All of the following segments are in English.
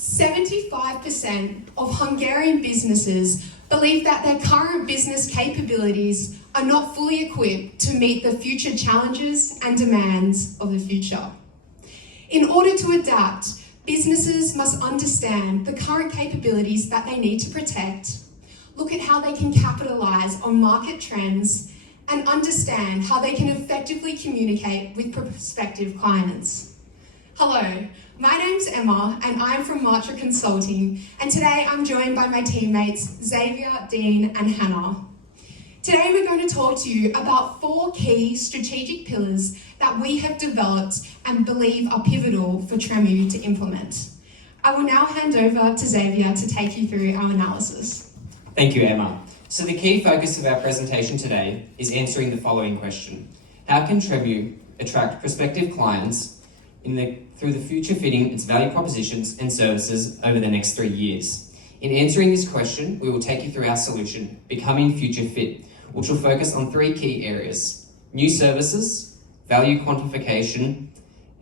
75% of Hungarian businesses believe that their current business capabilities are not fully equipped to meet the future challenges and demands of the future. In order to adapt, businesses must understand the current capabilities that they need to protect, look at how they can capitalize on market trends, and understand how they can effectively communicate with prospective clients. Hello, my name's Emma and I'm from Martra Consulting, and today I'm joined by my teammates Xavier, Dean and Hannah. Today we're going to talk to you about 4 key strategic pillars that we have developed and believe are pivotal for Tremau to implement. I will now hand over to Xavier to take you through our analysis. Thank you, Emma. So the key focus of our presentation today is answering the following question. How can Tremau attract prospective clients through the future fitting its value propositions and services over the next 3 years? In answering this question, we will take you through our solution, Becoming Future Fit, which will focus on 3 key areas: new services, value quantification,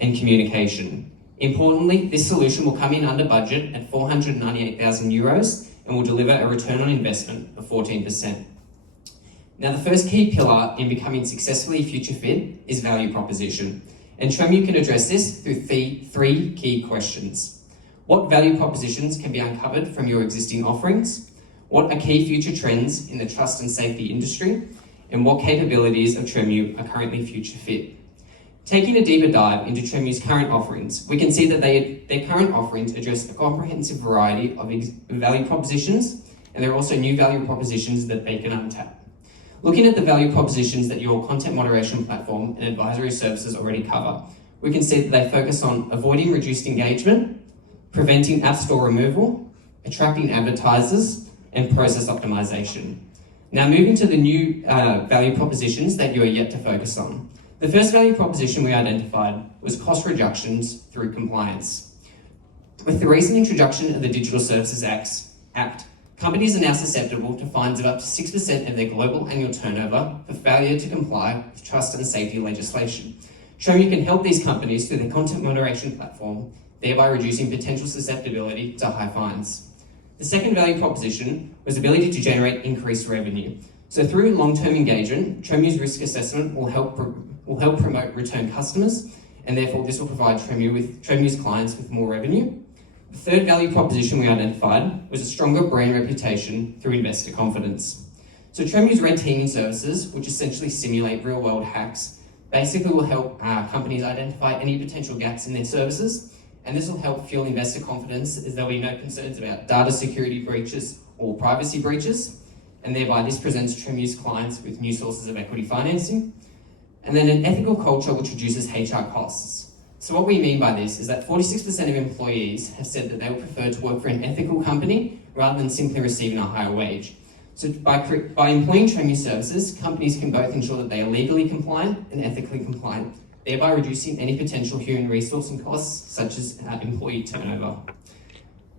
and communication. Importantly, this solution will come in under budget at €498,000 and will deliver a return on investment of 14%. Now, the first key pillar in becoming successfully future fit is value proposition. And Tremau can address this through 3 key questions. What value propositions can be uncovered from your existing offerings? What are key future trends in the trust and safety industry? And what capabilities of Tremau are currently future fit? Taking a deeper dive into Tremau's current offerings, we can see that their current offerings address a comprehensive variety of value propositions, and there are also new value propositions that they can untap. Looking at the value propositions that your content moderation platform and advisory services already cover, we can see that they focus on avoiding reduced engagement, preventing app store removal, attracting advertisers, and process optimization. Now, moving to the new value propositions that you are yet to focus on. The first value proposition we identified was cost reductions through compliance. With the recent introduction of the Digital Services Act, companies are now susceptible to fines of up to 6% of their global annual turnover for failure to comply with trust and safety legislation. Tremau can help these companies through their content moderation platform, thereby reducing potential susceptibility to high fines. The second value proposition was ability to generate increased revenue. So through long-term engagement, Tremau's risk assessment will help promote return customers, and therefore this will provide Tremau's clients with more revenue. The third value proposition we identified was a stronger brand reputation through investor confidence. So Tremau's red teaming services, which essentially simulate real-world hacks, basically will help companies identify any potential gaps in their services, and this will help fuel investor confidence as there'll be no concerns about data security breaches or privacy breaches, and thereby this presents Tremau's clients with new sources of equity financing. And then an ethical culture which reduces HR costs. So what we mean by this is that 46% of employees have said that they would prefer to work for an ethical company rather than simply receiving a higher wage. So by employing Tremau services, companies can both ensure that they are legally compliant and ethically compliant, thereby reducing any potential human resourcing costs such as employee turnover.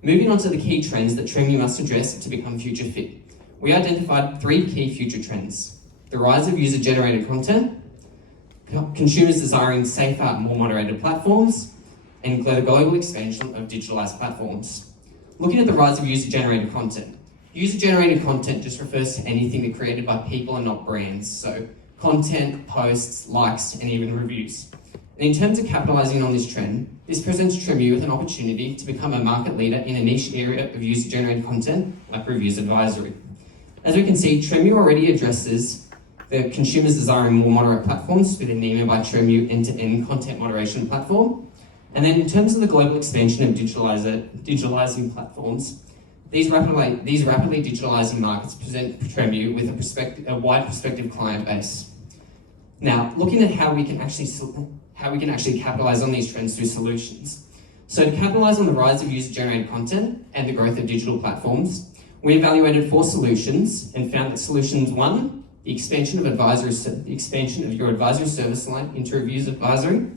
Moving on to the key trends that Tremau must address to become future fit. We identified 3 key future trends: the rise of user-generated content, consumers desiring safer, more moderated platforms, and the global expansion of digitalized platforms. Looking at the rise of user-generated content. User-generated content just refers to anything created by people and not brands. So content, posts, likes, and even reviews. And in terms of capitalizing on this trend, this presents Tremau with an opportunity to become a market leader in a niche area of user-generated content like reviews advisory. As we can see, Tremau already addresses the consumers desiring more moderate platforms with the Nemo by Tremau end-to-end content moderation platform. And then in terms of the global expansion of digitalizing platforms, these rapidly digitalizing markets present Tremau with a wide prospective client base. Now, looking at how we can actually capitalize on these trends through solutions. So to capitalize on the rise of user-generated content and the growth of digital platforms, we evaluated 4 solutions and found that solutions 1, the expansion of your advisory service line into reviews advisory,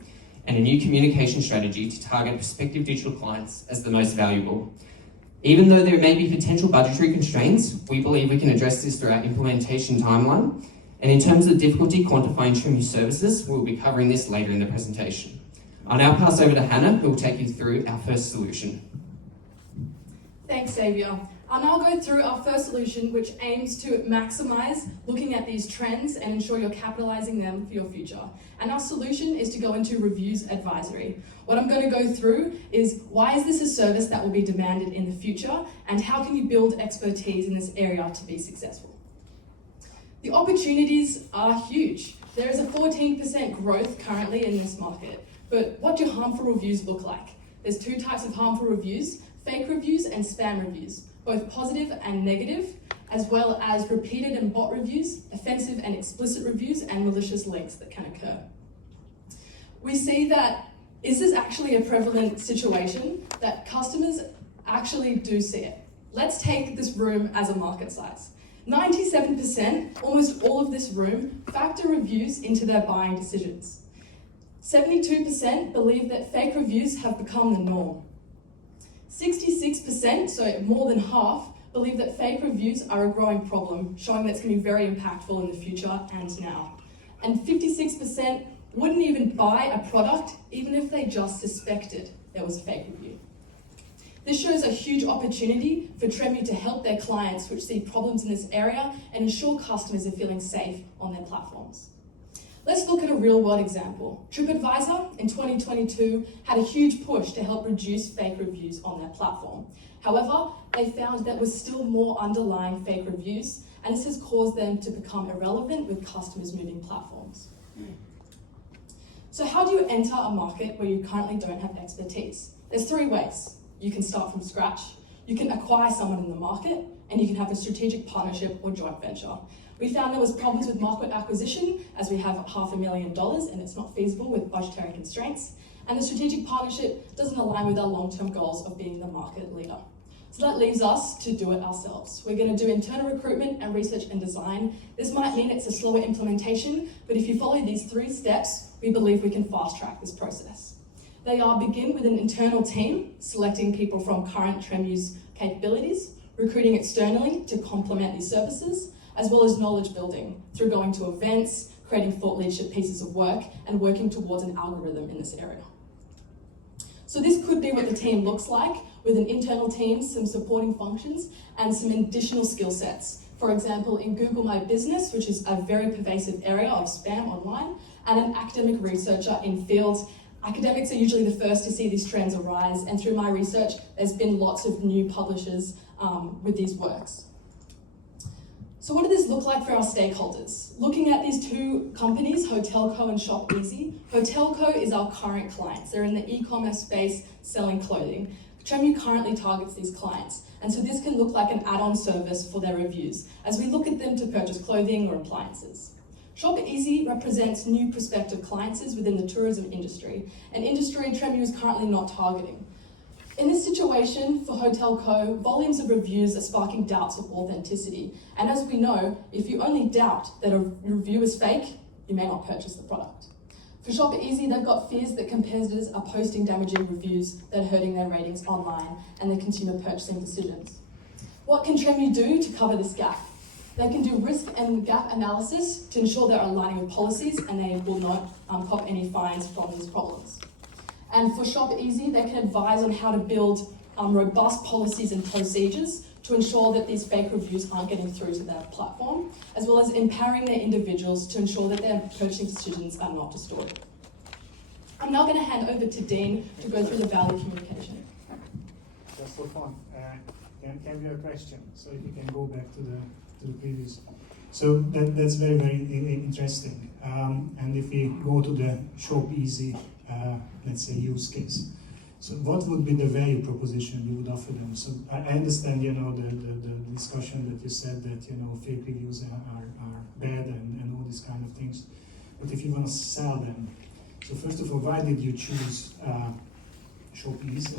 and a new communication strategy to target prospective digital clients as the most valuable. Even though there may be potential budgetary constraints, we believe we can address this through our implementation timeline. And in terms of difficulty quantifying Tremau services, we'll be covering this later in the presentation. I'll now pass over to Hannah, who will take you through our first solution. Thanks, Xavier. I'll now go through our first solution, which aims to maximize looking at these trends and ensure you're capitalizing them for your future. And our solution is to go into reviews advisory. What I'm going to go through is why is this a service that will be demanded in the future, and how can you build expertise in this area to be successful? The opportunities are huge. There is a 14% growth currently in this market, but what do harmful reviews look like? There's two types of harmful reviews: fake reviews and spam reviews, both positive and negative, as well as repeated and bot reviews, offensive and explicit reviews, and malicious links that can occur. We see that is this actually a prevalent situation that customers actually do see it. Let's take this room as a market size. 97%, almost all of this room, factor reviews into their buying decisions. 72% believe that fake reviews have become the norm. 66%, so more than half, believe that fake reviews are a growing problem, showing that it's going to be very impactful in the future and now. And 56% wouldn't even buy a product even if they just suspected there was a fake review. This shows a huge opportunity for Tremau to help their clients which see problems in this area and ensure customers are feeling safe on their platforms. Let's look at a real-world example. TripAdvisor in 2022 had a huge push to help reduce fake reviews on their platform. However, they found there was still more underlying fake reviews, and this has caused them to become irrelevant with customers moving platforms. So how do you enter a market where you currently don't have expertise? There's three ways. You can start from scratch, you can acquire someone in the market, and you can have a strategic partnership or joint venture. We found there was problems with market acquisition as we have $500,000 and it's not feasible with budgetary constraints. And the strategic partnership doesn't align with our long-term goals of being the market leader. So that leaves us to do it ourselves. We're going to do internal recruitment and research and design. This might mean it's a slower implementation, but if you follow these 3 steps, we believe we can fast track this process. They are begin with an internal team, selecting people from current Tremau's capabilities, recruiting externally to complement these services, as well as knowledge building through going to events, creating thought leadership pieces of work, and working towards an algorithm in this area. So this could be what the team looks like, with an internal team, some supporting functions, and some additional skill sets. For example, in Google My Business, which is a very pervasive area of spam online, and an academic researcher in fields. Academics are usually the first to see these trends arise, and through my research, there's been lots of new publishers with these works. So what does this look like for our stakeholders? Looking at these 2 companies, HotelCo and ShopEasy. HotelCo is our current clients. They're in the e-commerce space selling clothing. Tremau currently targets these clients, and so this can look like an add-on service for their reviews as we look at them to purchase clothing or appliances. ShopEasy represents new prospective clients within the tourism industry, an industry Tremau is currently not targeting. In this situation, for HotelCo, volumes of reviews are sparking doubts of authenticity. And as we know, if you only doubt that a review is fake, you may not purchase the product. For ShopEasy, they've got fears that competitors are posting damaging reviews that are hurting their ratings online and their consumer purchasing decisions. What can Tremau do to cover this gap? They can do risk and gap analysis to ensure they're aligning with policies and they will not cop any fines from these problems. And for ShopEasy, they can advise on how to build robust policies and procedures to ensure that these fake reviews aren't getting through to their platform, as well as empowering their individuals to ensure that their purchasing decisions are not distorted. I'm now going to hand over to Dean to go through the value communication. Just for fun, can we have a question? So if you can go back to the previous. So that's very, very interesting. And if we go to the ShopEasy, let's say, use case. So what would be the value proposition you would offer them? So I understand, the discussion that you said that, fake reviews are bad and all these kind of things. But if you want to sell them, so first of all, why did you choose ShopEasy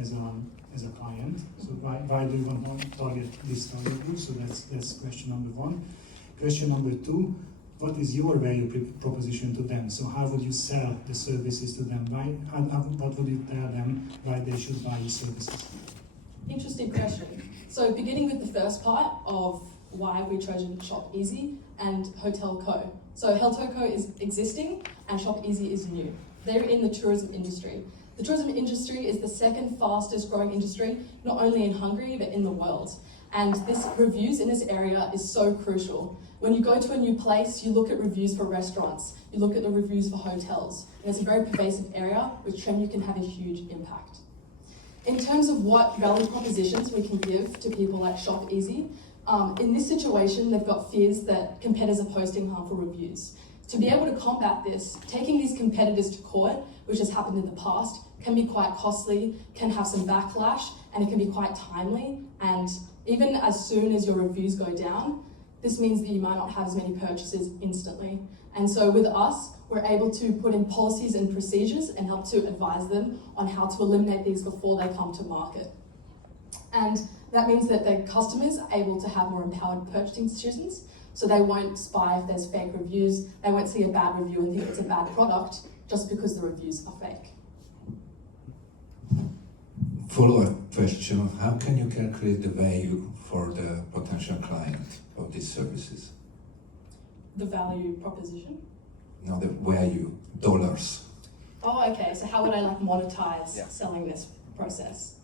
as a client? So why do you want to target this target group? So that's question number 1. Question number 2. What is your value proposition to them? So how would you sell the services to them? What would you tell them why they should buy your services? Interesting question. So beginning with the first part of why we chose ShopEasy and HotelCo. So HotelCo is existing and ShopEasy is new. They're in the tourism industry. The tourism industry is the second fastest growing industry, not only in Hungary, but in the world. And this reviews in this area is so crucial. When you go to a new place, you look at reviews for restaurants, you look at the reviews for hotels, and it's a very pervasive area which Tremau can have a huge impact. In terms of what value propositions we can give to people like Shop Easy, in this situation, they've got fears that competitors are posting harmful reviews. To be able to combat this, taking these competitors to court, which has happened in the past, can be quite costly, can have some backlash, and it can be quite timely. And even as soon as your reviews go down, this means that you might not have as many purchases instantly. And so with us, we're able to put in policies and procedures and help to advise them on how to eliminate these before they come to market. And that means that the customers are able to have more empowered purchasing decisions, so they won't spy if there's fake reviews, they won't see a bad review and think it's a bad product just because the reviews are fake. Follow-up question, how can you calculate the value for the potential client of these services? The value proposition? No, the value, dollars. Oh, okay, so how would I monetize selling this process?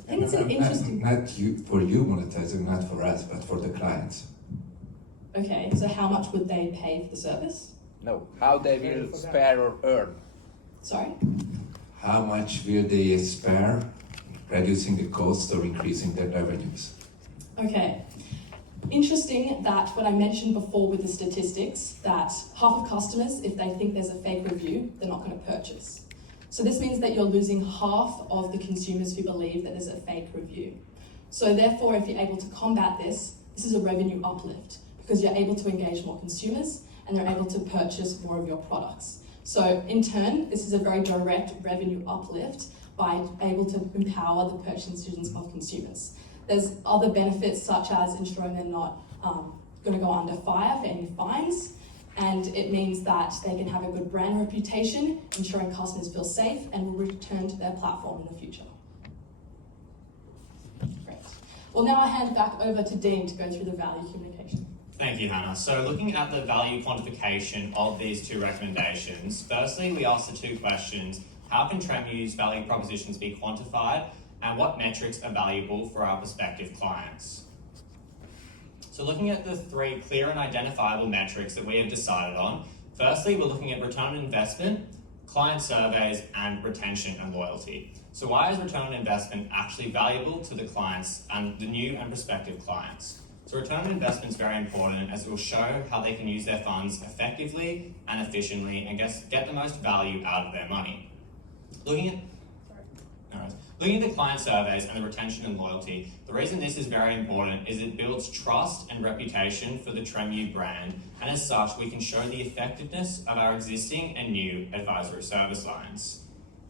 I think it's an interesting... Not you, for you monetizing, not for us, but for the clients. Okay, so how much would they pay for the service? No, how they will spare or earn. Sorry? How much will they spare, reducing the cost or increasing their revenues? Okay. Interesting that what I mentioned before with the statistics, that half of customers, if they think there's a fake review, they're not going to purchase. So this means that you're losing half of the consumers who believe that there's a fake review. So therefore, if you're able to combat this, this is a revenue uplift because you're able to engage more consumers and they're able to purchase more of your products. So in turn, this is a very direct revenue uplift by able to empower the purchasing decisions of consumers. There's other benefits such as ensuring they're not going to go under fire for any fines, and it means that they can have a good brand reputation, ensuring customers feel safe and will return to their platform in the future. Great. Well, now I hand back over to Dean to go through the value communication. Thank you, Hannah. So looking at the value quantification of these two recommendations, firstly, we asked the two questions: how can Tremau's value propositions be quantified, and what metrics are valuable for our prospective clients? So looking at the three clear and identifiable metrics that we have decided on, firstly, we're looking at return on investment, client surveys, and retention and loyalty. So why is return on investment actually valuable to the clients and the new and prospective clients? So return on investment is very important as it will show how they can use their funds effectively and efficiently and get the most value out of their money. Looking at the client surveys and the retention and loyalty, the reason this is very important is it builds trust and reputation for the Tremau brand, and as such, we can show the effectiveness of our existing and new advisory service lines.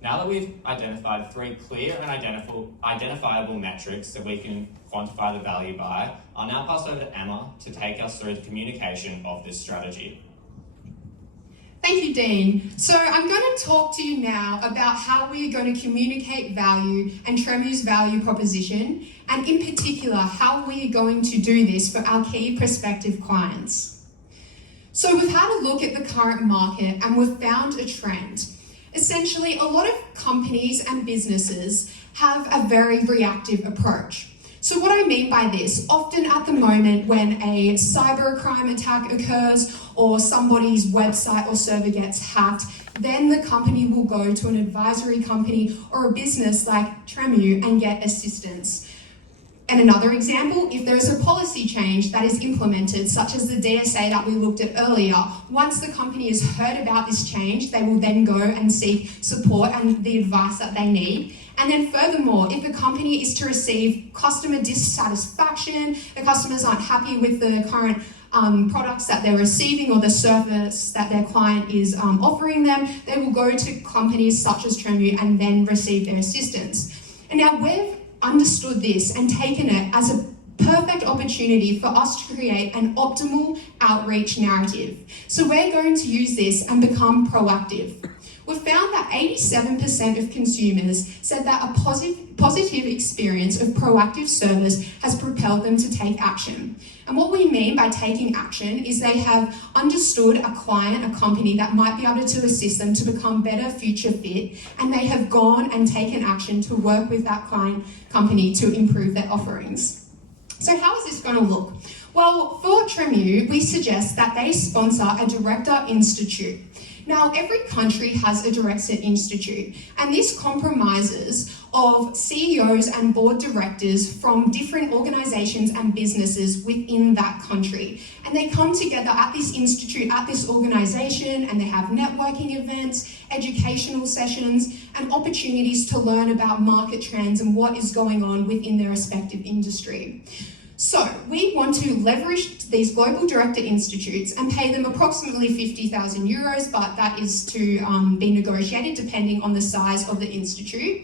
Now that we've identified three clear and identifiable metrics that we can quantify the value by, I'll now pass over to Emma to take us through the communication of this strategy. Thank you, Dean. So I'm going to talk to you now about how we are going to communicate value and Tremau's value proposition, and in particular, how we are going to do this for our key prospective clients. So we've had a look at the current market and we've found a trend. Essentially, a lot of companies and businesses have a very reactive approach. So what I mean by this, often at the moment when a cybercrime attack occurs or somebody's website or server gets hacked, then the company will go to an advisory company or a business like Tremau and get assistance. And another example, if there is a policy change that is implemented, such as the DSA that we looked at earlier, once the company has heard about this change, they will then go and seek support and the advice that they need. And then furthermore, if a company is to receive customer dissatisfaction, the customers aren't happy with the current products that they're receiving or the service that their client is offering them, they will go to companies such as Tremau and then receive their assistance. And now we've understood this and taken it as a perfect opportunity for us to create an optimal outreach narrative. So we're going to use this and become proactive. we found that 87% of consumers said that a positive experience of proactive service has propelled them to take action. And what we mean by taking action is they have understood a client, a company that might be able to assist them to become better future fit, and they have gone and taken action to work with that client company to improve their offerings. So how is this going to look? Well, for Tremau, we suggest that they sponsor a Director Institute. Now, every country has a Director Institute, and this compromises of CEOs and board directors from different organisations and businesses within that country. And they come together at this institute, at this organisation, and they have networking events, educational sessions, and opportunities to learn about market trends and what is going on within their respective industry. So we want to leverage these global director institutes and pay them approximately 50,000 euros, but that is to be negotiated depending on the size of the institute.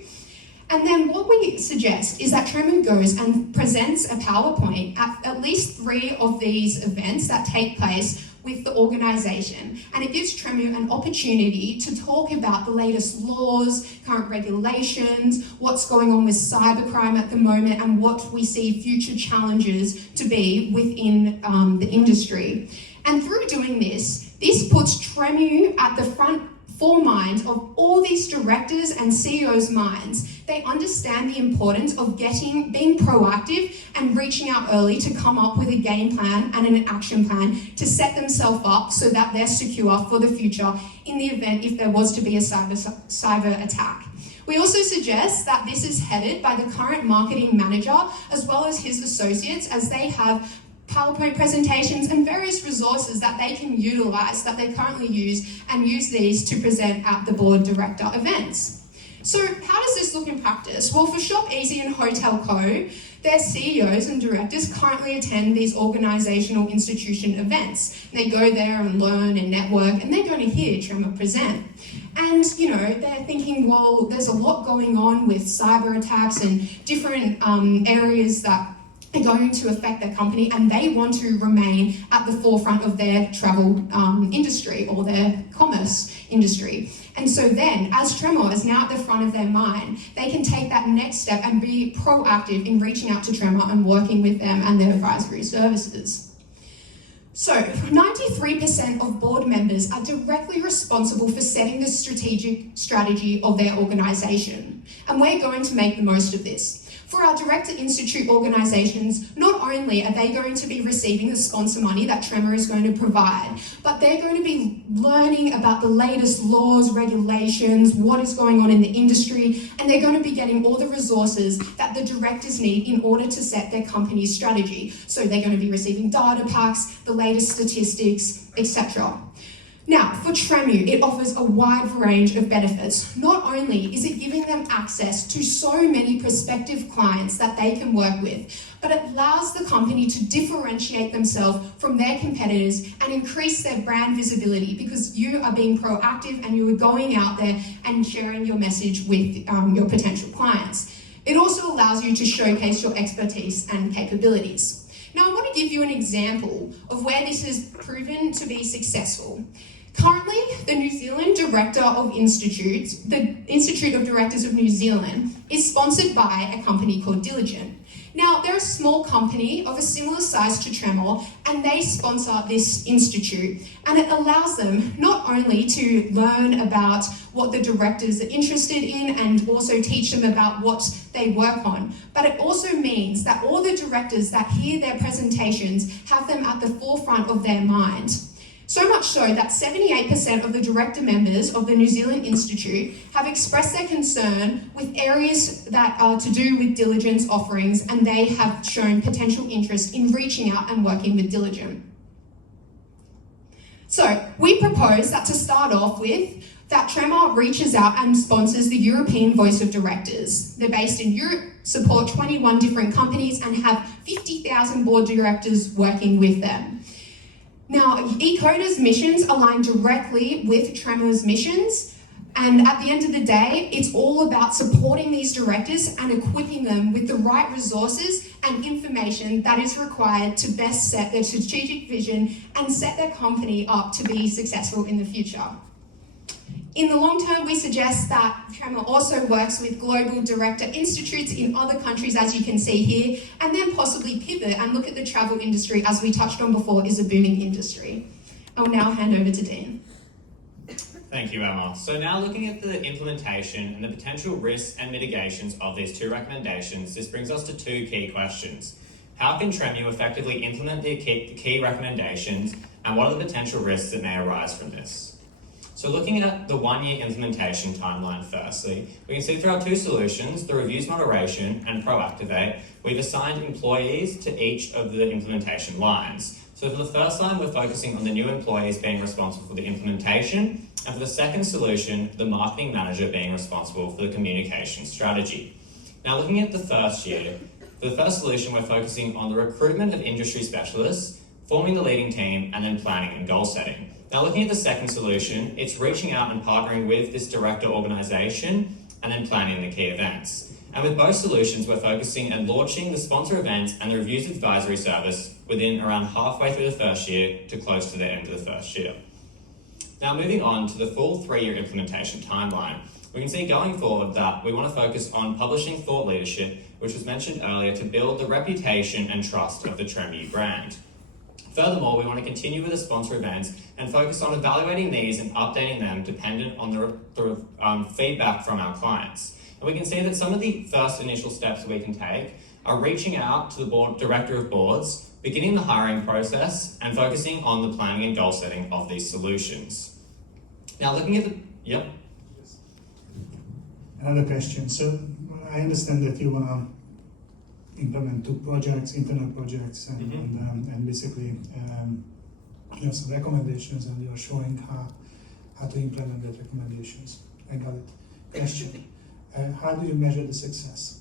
And then what we suggest is that Tremau goes and presents a PowerPoint at least 3 of these events that take place with the organisation, and it gives Tremau an opportunity to talk about the latest laws, current regulations, what's going on with cybercrime at the moment, and what we see future challenges to be within the industry. And through doing this puts Tremau at the forefront of all these directors and CEOs' minds. They understand the importance of being proactive and reaching out early to come up with a game plan and an action plan to set themselves up so that they're secure for the future in the event if there was to be a cyber attack. We also suggest that this is headed by the current marketing manager as well as his associates, as they have PowerPoint presentations and various resources that they can utilise, that they currently use, and use these to present at the board director events. So how does this look in practice? Well, for Shop Easy and Hotel Co, their CEOs and directors currently attend these organisational institution events. They go there and learn and network, and they're going to hear Tremau present. And, they're thinking, well, there's a lot going on with cyber attacks and different areas that are going to affect their company, and they want to remain at the forefront of their travel industry or their commerce industry. And so then, as Tremau is now at the front of their mind, they can take that next step and be proactive in reaching out to Tremau and working with them and their advisory services. So, 93% of board members are directly responsible for setting the strategic strategy of their organisation, and we're going to make the most of this. For our Director Institute organisations, not only are they going to be receiving the sponsor money that Tremau is going to provide, but they're going to be learning about the latest laws, regulations, what is going on in the industry, and they're going to be getting all the resources that the directors need in order to set their company's strategy. So they're going to be receiving data packs, the latest statistics, etc. Now, for Tremau, it offers a wide range of benefits. Not only is it giving them access to so many prospective clients that they can work with, but it allows the company to differentiate themselves from their competitors and increase their brand visibility, because you are being proactive and you are going out there and sharing your message with your potential clients. It also allows you to showcase your expertise and capabilities. Now, I want to give you an example of where this has proven to be successful. Currently, the New Zealand Director of Institutes, the Institute of Directors of New Zealand, is sponsored by a company called Diligent. Now, they're a small company of a similar size to Tremau, and they sponsor this institute. And it allows them not only to learn about what the directors are interested in and also teach them about what they work on, but it also means that all the directors that hear their presentations have them at the forefront of their mind. So much so that 78% of the director members of the New Zealand Institute have expressed their concern with areas that are to do with Diligent's offerings, and they have shown potential interest in reaching out and working with Diligent. So we propose that to start off with, that Tremau reaches out and sponsors the European Voice of Directors. They're based in Europe, support 21 different companies, and have 50,000 board directors working with them. Now, eCoda's missions align directly with Tremau's missions, and at the end of the day, it's all about supporting these directors and equipping them with the right resources and information that is required to best set their strategic vision and set their company up to be successful in the future. In the long term, we suggest that Tremau also works with global director institutes in other countries, as you can see here, and then possibly pivot and look at the travel industry, as we touched on before, is a booming industry. I'll now hand over to Dan. Thank you, Emma. So now looking at the implementation and the potential risks and mitigations of these two recommendations, this brings us to two key questions. How can Tremau effectively implement the key recommendations, and what are the potential risks that may arise from this? So looking at the 1-year implementation timeline firstly, we can see through our two solutions, the reviews moderation and Proactivate, we've assigned employees to each of the implementation lines. So for the first line, we're focusing on the new employees being responsible for the implementation, and for the second solution, the marketing manager being responsible for the communication strategy. Now looking at the first year, for the first solution, we're focusing on the recruitment of industry specialists, forming the leading team, and then planning and goal setting. Now looking at the second solution, it's reaching out and partnering with this director organisation and then planning the key events. And with both solutions, we're focusing and launching the sponsor events and the reviews advisory service within around halfway through the first year to close to the end of the first year. Now moving on to the full 3-year implementation timeline, we can see going forward that we want to focus on publishing thought leadership, which was mentioned earlier, to build the reputation and trust of the Tremau brand. Furthermore, we want to continue with the sponsor events and focus on evaluating these and updating them dependent on the feedback from our clients. And we can see that some of the first initial steps that we can take are reaching out to the director of boards, beginning the hiring process, and focusing on the planning and goal setting of these solutions. Now looking at the, yep. Another question. So I understand that you want to implement 2 projects, internal projects, and basically you have some recommendations, and you're showing how to implement those recommendations. I got it. Question: how do you measure the success?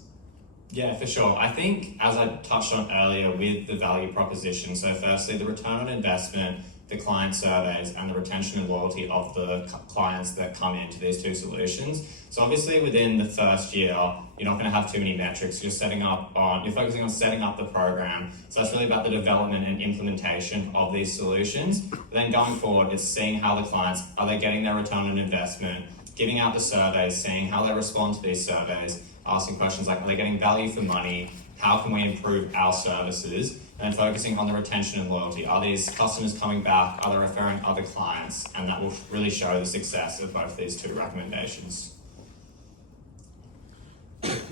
Yeah, for sure. I think, as I touched on earlier with the value proposition, so firstly, the return on investment, the client surveys, and the retention and loyalty of the clients that come into these two solutions. So obviously within the first year, you're not going to have too many metrics. You're focusing on setting up the program. So that's really about the development and implementation of these solutions. But then going forward, it's seeing how the clients, are they getting their return on investment, giving out the surveys, seeing how they respond to these surveys, asking questions like, are they getting value for money? How can we improve our services? And focusing on the retention and loyalty. Are these customers coming back? Are they referring other clients? And that will really show the success of both these two recommendations.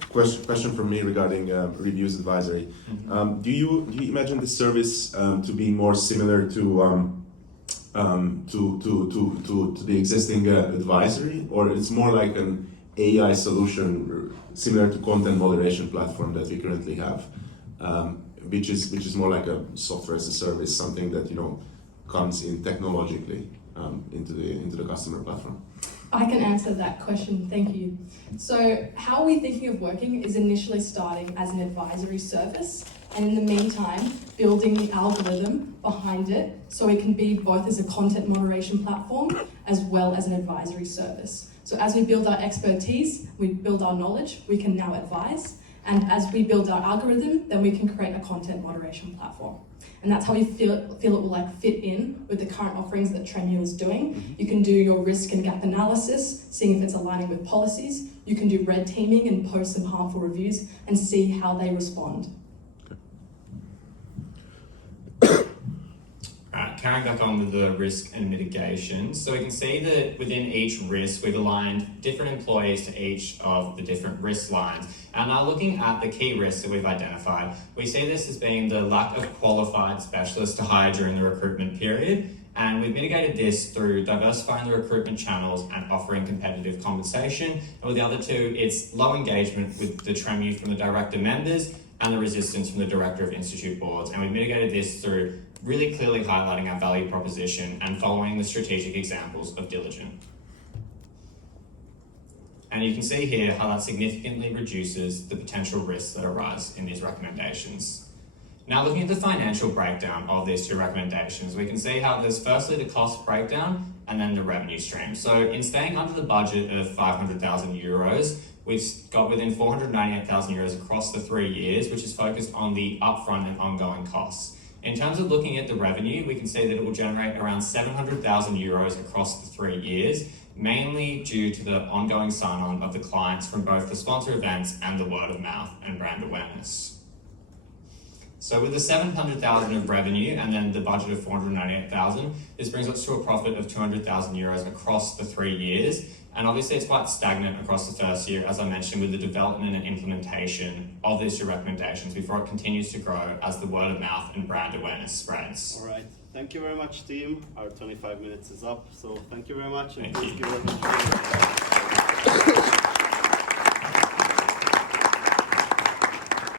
Question from me regarding reviews advisory. Do you imagine the service to be more similar to the existing advisory, or it's more like an AI solution similar to content moderation platform that we currently have, which is more like a software as a service, something that comes in technologically into the customer platform? I can answer that question, thank you. So how we're thinking of working is initially starting as an advisory service, and in the meantime, building the algorithm behind it so it can be both as a content moderation platform as well as an advisory service. So as we build our expertise, we build our knowledge, we can now advise, and as we build our algorithm, then we can create a content moderation platform. And that's how we feel it will fit in with the current offerings that Tremau is doing. You can do your risk and gap analysis, seeing if it's aligning with policies. You can do red teaming and post some harmful reviews and see how they respond. Carrying back on with the risk and mitigation. So we can see that within each risk, we've aligned different employees to each of the different risk lines. And now looking at the key risks that we've identified, we see this as being the lack of qualified specialists to hire during the recruitment period. And we've mitigated this through diversifying the recruitment channels and offering competitive compensation. And with the other two, it's low engagement with the Tremau from the director members and the resistance from the director of institute boards. And we've mitigated this through really clearly highlighting our value proposition and following the strategic examples of diligent. And you can see here how that significantly reduces the potential risks that arise in these recommendations. Now looking at the financial breakdown of these two recommendations, we can see how there's firstly the cost breakdown and then the revenue stream. So in staying under the budget of 500,000 euros, we've got within 498,000 euros across the 3 years, which is focused on the upfront and ongoing costs. In terms of looking at the revenue, we can see that it will generate around 700,000 euros across the 3 years, mainly due to the ongoing sign-on of the clients from both the sponsor events and the word of mouth and brand awareness. So with the 700,000 of revenue and then the budget of 498,000, this brings us to a profit of 200,000 euros across the 3 years. And obviously it's quite stagnant across the first year, as I mentioned, with the development and implementation of these two recommendations before it continues to grow as the word of mouth and brand awareness spreads. All right. Thank you very much, team. Our 25 minutes is up, so thank you very much. And Thank please you. give everyone